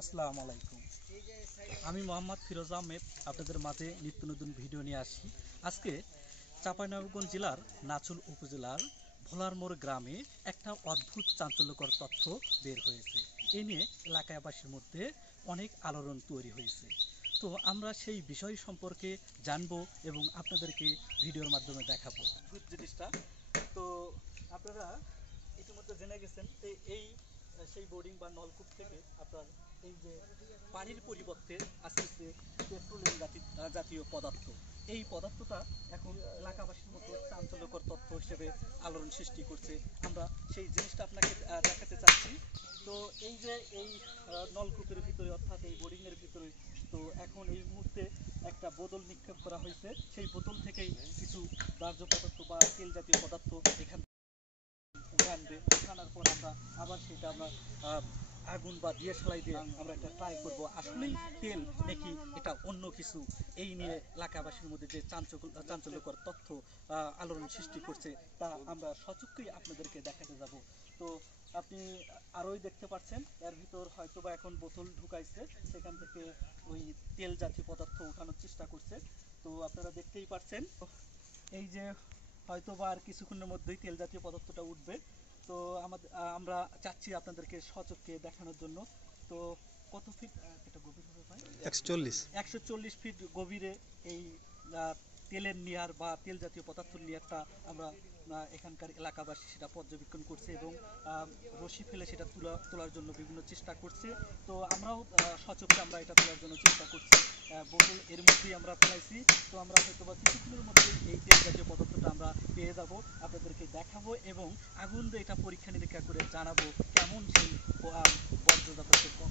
আসসালামু আলাইকুম। আমি মোহাম্মদ ফিরোজ আহমেদ আপনাদের মাঝে নিত্য নতুন ভিডিও নিয়ে আসি। আজকে চাঁপাইনবাবগঞ্জ জেলার নাচুল উপজেলার ভোলারমোড় গ্রামে একটা অদ্ভুত চাঞ্চল্যকর তথ্য বের হয়েছে। এ নিয়ে এলাকাবাসীর মধ্যে অনেক আলোড়ন তৈরি হয়েছে। তো আমরা সেই বিষয় সম্পর্কে জানবো এবং আপনাদেরকে ভিডিওর মাধ্যমে দেখাবো জিনিসটা। তো আপনারা ইতিমধ্যে জেনে গেছেন এই সেই বোর্ডিং বা নলকূপ থেকে আপনার এই যে পানির পরিবর্তে আসতেছে পেট্রোলিয়াম জাতীয় পদার্থ। এই পদার্থটা এখন এলাকাবাসীর মতো চাঞ্চল্যকর তথ্য হিসেবে আলোড়ন সৃষ্টি করছে। আমরা সেই জিনিসটা আপনাকে দেখাতে চাচ্ছি। তো এই যে এই নলকূপের ভিতরে অর্থাৎ এই বোর্ডিংয়ের ভিতরে তো এখন এই মুহূর্তে একটা বোতল নিক্ষেপ করা হয়েছে। সেই বোতল থেকেই কিছু দাহ্য পদার্থ বা তেল জাতীয় পদার্থ এখান আনবে। আনার পর আমরা আবার সেটা আমরা আগুন বা দিয়াশলাই দিয়ে আমরা একটা ট্রাই করবো আসলেই তেল নাকি এটা অন্য কিছু। এই নিয়ে এলাকাবাসীর মধ্যে যে চাঞ্চল্যকর তথ্য আলোড়ন সৃষ্টি করছে তা আমরা সচক্ষেই আপনাদেরকে দেখাতে যাব। তো আপনি আরোই দেখতে পাচ্ছেন এর ভিতর হয়তো বা এখন বোতল ঢুকাইছে, সেখান থেকে ওই তেল জাতীয় পদার্থ উঠানোর চেষ্টা করছে। তো আপনারা দেখতেই পাচ্ছেন এই যে হয়তো বা আর কিছুক্ষণের মধ্যেই তেল জাতীয় পদার্থটা উঠবে। তো আমরা চাচ্ছি আপনাদেরকে সচক্ষে দেখানোর জন্য। তো কত ফিট এটা গভীর হবে ভাই? 140 ফিট গভীরে এই তেলের নিয়ার বা তেল জাতীয় পদার্থের নিয়ারটা আমরা এখানকার এলাকাবাসী সেটা পর্যবেক্ষণ করছে এবং রশি ফেলে সেটা তোলার জন্য বিভিন্ন চেষ্টা করছে। তো আমরাও সচক্ষে আমরা এটা তোলার জন্য চেষ্টা করছি। বোতল এর মধ্যেই আমরা ফেলাইছি। তো আমরা হয়তো বা কিছুক্ষণের মধ্যেই এই তেল জাতীয় পদার্থটা আমরা পেয়ে যাব, আপনাদেরকে দেখাবো এবং আগুন দিয়ে এটা পরীক্ষা নিরীক্ষা করে জানাবো কেমন সেই বর্জ্য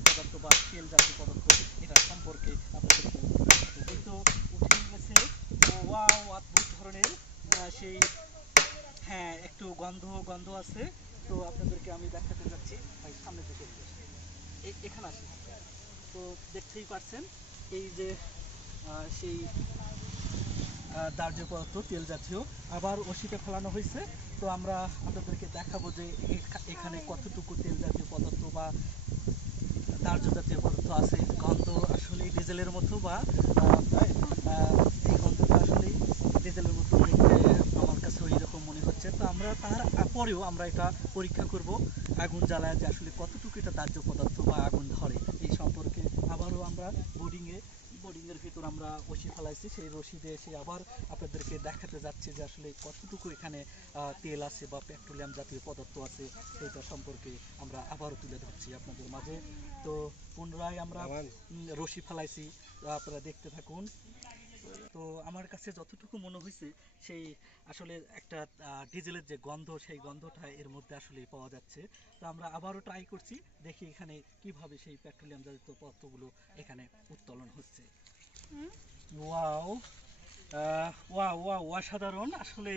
পদার্থ বা তেল জাতীয় পদার্থ এটা সম্পর্কে আপনাদেরকে এই তো উঠে গেছে। ওয়াও, অদ্ভুত ধরনের সেই হ্যাঁ একটু গন্ধ আছে। তো আপনাদেরকে আমি দেখাতে যাচ্ছি ভাই, সামনে দিকে এখানে আসি। তো দেখতেই পাচ্ছেন এই যে সেই দাহ্য পদার্থ তেল জাতীয় আবার ওষিতে ফেলানো হয়েছে। তো আমরা আপনাদেরকে দেখাবো যে এখানে কতটুকু তেল জাতীয় পদার্থ বা দাহ্য জাতীয় পদার্থ আছে। গন্ধ আসলে ডিজেলের মতো বা এই গন্ধটা আসলে ডিজেলের মতো আমার কাছে ওই রকম মনে হচ্ছে। তো আমরা তারপরেও আমরা এটা পরীক্ষা করব আগুন জ্বালায় যে আসলে কতটুকু এটা দাহ্য পদার্থ বা আগুন ধরে এই সম্পর্কে। আবারও আমরা বোর্ডিংয়ের ভিতর আমরা রশি ফেলাইছি, সেই রশি দিয়ে এসে আবার আপনাদেরকে দেখাতে যাচ্ছে যে আসলে কতটুকু এখানে তেল আছে বা পেট্রোলিয়াম জাতীয় পদার্থ আছে সেইটা সম্পর্কে আমরা আবারও তুলে ধরছি আপনাদের মাঝে। তো পুনরায় আমরা রশি ফেলাইছি, আপনারা দেখতে থাকুন। তো আমার কাছে যতটুকু মনে হয়েছে সেই আসলে একটা ডিজেলের যে গন্ধ সেই গন্ধটা এর মধ্যে আসলে পাওয়া যাচ্ছে। তো আমরা আবারও ট্রাই করছি, দেখি এখানে কিভাবে সেই পেট্রোলিয়াম জাতীয় পদার্থগুলো এখানে উত্তোলন হচ্ছে। ওয়াও, ওয়াও ওয়াও, অসাধারণ আসলে।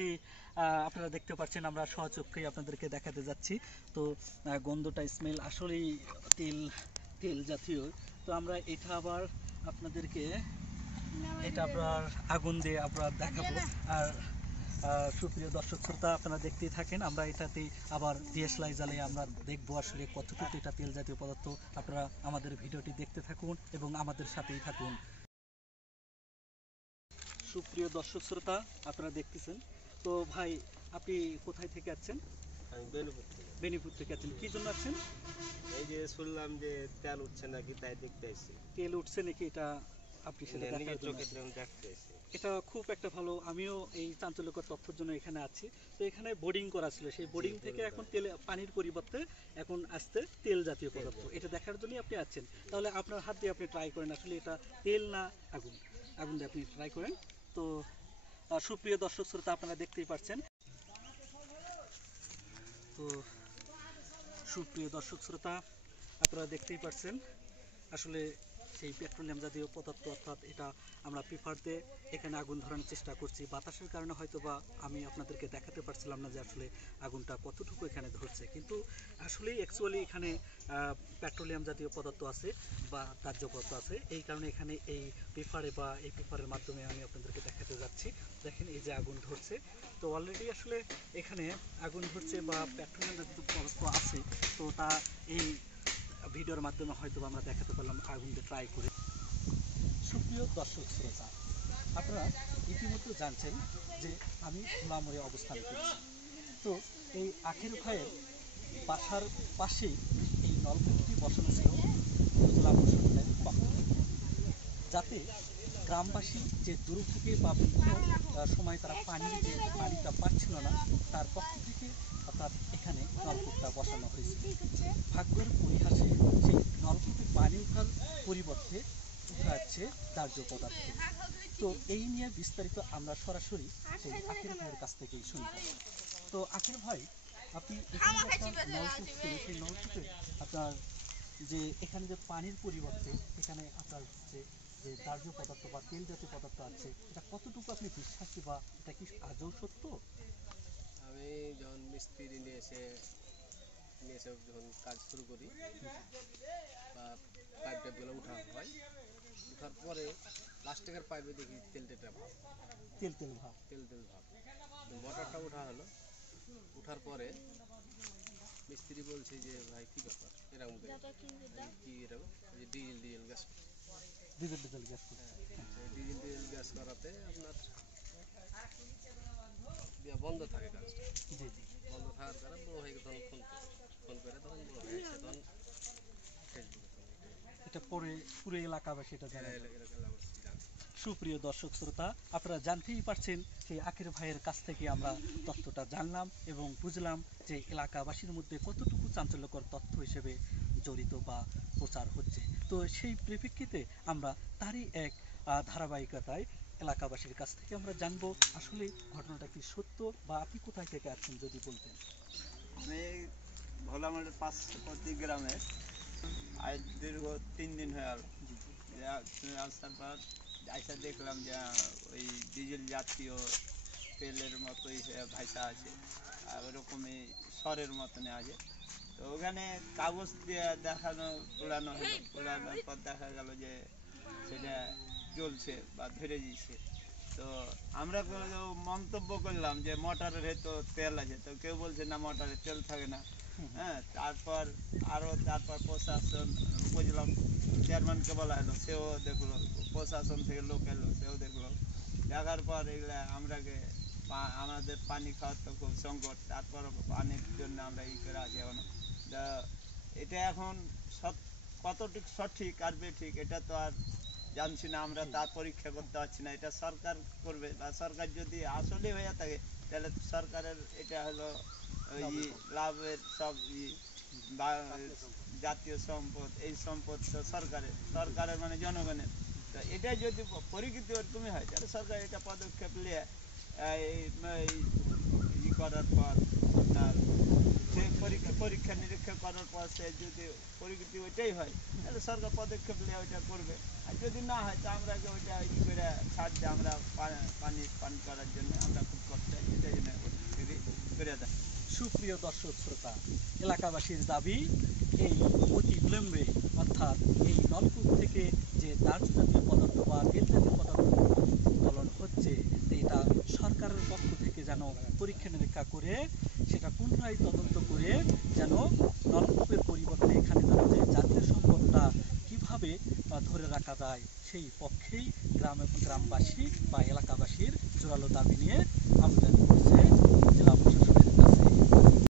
আপনারা দেখতে পাচ্ছেন আমরা সচক্ষেই আপনাদেরকে দেখাতে যাচ্ছি। তো গন্ধটা স্মেল আসলেই তেল জাতীয়। তো আমরা এটা আবার আপনাদেরকে এটা আপনার আগুন দিয়ে আমরা দেখাবো। আর সুপ্রিয় দর্শক শ্রোতা আপনারা দেখতেই থাকেন, আমরা এটাতে আবার ডিএসএলআর জ্বালিয়ে আমরা দেখবো আসলে কতটুকু এটা তেল জাতীয় পদার্থ। আপনারা আমাদের ভিডিওটি দেখতে থাকুন এবং আমাদের সাথেই থাকুন। সুপ্রিয় দর্শক শ্রোতা আপনারা দেখতেছেন। তো ভাই আপনি কোথায় থেকে আছেন? আমি বেনিপুর থেকে আছেন। কি জন্য আছেন? এই যে শুনলাম যে তেল উঠছে নাকি, তাই দেখতে আসছি। তেল উঠছে নাকি এটা আপনি সেটা দেখার জন্য দেখতে আসছি। এটা খুব একটা ভালো, আমিও এই চাঞ্চল্যকর তথ্যের জন্য এখানে আছি। তো এখানে বোর্ডিং করা ছিল, সেই বোর্ডিং থেকে এখন পানির পরিবর্তে এখন আসতে তেল জাতীয় পদার্থ, এটা দেখার জন্যই আপনি আছেন। তাহলে আপনার হাত দিয়ে আপনি ট্রাই করেন আসলে এটা তেল না আগুন দিয়ে আপনি ট্রাই করেন। তো সুপ্রিয় দর্শক শ্রোতা আপনারা দেখতেই পাচ্ছেন। তো সুপ্রিয় দর্শক শ্রোতা আপনারা দেখতেই পাচ্ছেন আসলে সেই পেট্রোলিয়াম জাতীয় পদার্থ, অর্থাৎ এটা আমরা পেপারতে এখানে আগুন ধরানোর চেষ্টা করছি। বাতাসের কারণে হয়তো বা আমি আপনাদেরকে দেখাতে পারছিলাম না যে আসলে আগুনটা কতটুকু এখানে ধরছে, কিন্তু আসলেই অ্যাকচুয়ালি এখানে পেট্রোলিয়াম জাতীয় পদার্থ আছে বা দাহ্য পদার্থ আছে। এই কারণে এখানে এই পেপারে বা এই পেপারের মাধ্যমে আমি আপনাদেরকে দেখাতে যাচ্ছি। দেখেন এই যে আগুন ধরছে। তো অলরেডি আসলে এখানে আগুন ধরছে বা পেট্রোলিয়াম জাতীয় পদার্থ আছে। তো তা এই ভিডিওর মাধ্যমে হয়তো আমরা দেখাতে পারলাম আগুনটা ট্রাই করে। সুপ্রিয় দর্শক শ্রোতা, আপনারা ইতিমধ্যে জানছেন যে আমি ভোলামোড়ে অবস্থান করছি। তো এই আখের ভাইয়ের বাসার পাশেই এই নলকূপটি বসানো ছিল উপজেলা প্রশাসনের পক্ষ থেকে, যাতে গ্রামবাসী যে দুর্ভোগে বা বিভিন্ন সময় তারা পানিটা পাচ্ছিল না, তার পক্ষ থেকে অর্থাৎ এখানে নলকূপটা বসানো হয়েছে। ভাগ্যের পরিহাসে সেই নলকূপে পানি ওঠার পরিবর্তে উঠা যাচ্ছে দাহ্য পদার্থ। তো এই নিয়ে বিস্তারিত আমরা সরাসরি সেই আখের ভাইয়ের কাছ থেকেই শুনব। তো আখের ভাই, আপনি এখানে যে একটা নলকূপ ছিল, সেই নলকূপে আপনার যে এখানে যে পানির পরিবর্তে এখানে আপনার যে দাহ্য পদার্থ বা তেল জাতীয় পদার্থ আছে, এটা কতটুকু আপনি বিশ্বাসী বা এটা কি আদৌ সত্য? আমি যখন মিস্ত্রি নিয়ে এসে যখন কাজ শুরু করি বা পাইপ টাইপগুলো উঠা হয়, উঠার পরে প্লাস্টিকের পাইপে দেখি তেল ভাব, তেল তেল ভাব। তো মোটরটা উঠা হলো। উঠার পরে মিস্ত্রি বলছে যে ভাই কী ব্যাপার এরকম কি এরকম, ওই যে diesel gas, diesel gas. Diesel gas করাতে আপনার বন্ধ থাকে কাজটা। জি জি। বন্ধ থাকার কারণে বড় হয়ে তখন ফোন করে তখন বড় হয়ে গেছে, তখন এটা পরে পুরো এলাকাবাসী এটা জানে। এলাকার জানে। সুপ্রিয় দর্শক শ্রোতা, আপনারা জানতেই পারছেন সেই আখের ভাইয়ের কাছ থেকে আমরা তথ্যটা জানলাম এবং বুঝলাম যে এলাকাবাসীর মধ্যে কতটুকু চাঞ্চল্যকর তথ্য হিসেবে জড়িত বা প্রচার হচ্ছে। তো সেই পরিপ্রেক্ষিতে আমরা তারই এক ধারাবাহিকতায় এলাকাবাসীর কাছ থেকে আমরা জানবো আসলে ঘটনাটা কি সত্য, বা আপনি কোথায় থেকে আসছেন যদি বলতেন। আমি ভোলামারের পার্শ্ববর্তী গ্রামে আজ দীর্ঘ 3 দিন হয়ে গেল। আসার পর আইসা দেখলাম যে ওই ডিজেল জাতীয় তেলের মতোই ভাইসা আছে, আর ওরকমই সরের মতনে আছে। তো ওখানে কাগজ দিয়ে পোড়ানোর পর দেখা গেল যে সেটা জ্বলছে বা ধরে দিচ্ছে। তো আমরা মন্তব্য করলাম যে মোটরের হয়তো তেল আছে, তো কেউ বলছে না মোটরে তেল থাকে না। হ্যাঁ, তারপর প্রশাসন উপজেলা চেয়ারম্যানকে বলা হলো, সেও দেখলো, প্রশাসন থেকে লোক এলো, সেও দেখলো। দেখার পর এগুলা আমাদের পানি খাওয়ার তো খুব সংকট, তারপর পানির জন্য আমরা করে আছি এখন। এটা এখন কতটুকু সঠিক আর বেঠিক এটা তো আর জানছি না, আমরা তার পরীক্ষা করতে পারছি না। এটা সরকার করবে, বা সরকার যদি আসলে হয়ে থাকে তাহলে সরকারের এটা হলো লাভের সব জাতীয় সম্পদ, এই সম্পদ তো সরকারের মানে জনগণের। তো এটা যদি পরিকৃতি ওরকমই হয় তাহলে সরকার এটা পদক্ষেপ নিয়ে করার পর আপনার সে পরীক্ষা নিরীক্ষা করার পর সে যদি পরিকৃতি ওইটাই হয় তাহলে সরকার পদক্ষেপ নিয়ে ওইটা করবে। আর যদি না হয় তো আমরা ওইটা করে ছাড় দিয়ে আমরা পান করার জন্য আমরা খুব কষ্ট হয়, এটাই জন্য করে দেয়। সুপ্রিয় দর্শক শ্রোতা, এলাকাবাসীর দাবি এই অতি বিলম্বে অর্থাৎ এই নলকূপ থেকে যে দাহ্য জাতীয় পদার্থ বা তেল জাতীয় পদার্থ উত্তোলন হচ্ছে, এটা সরকারের পক্ষ থেকে যেন পরীক্ষা নিরীক্ষা করে সেটা পুনরায় তদন্ত করে যেন নলকূপের পরিবর্তে এখানে যেন যে জাতীয় সম্পদটা কিভাবে ধরে রাখা যায় সেই পক্ষেই গ্রামবাসী বা এলাকাবাসীর জোরালো দাবি নিয়ে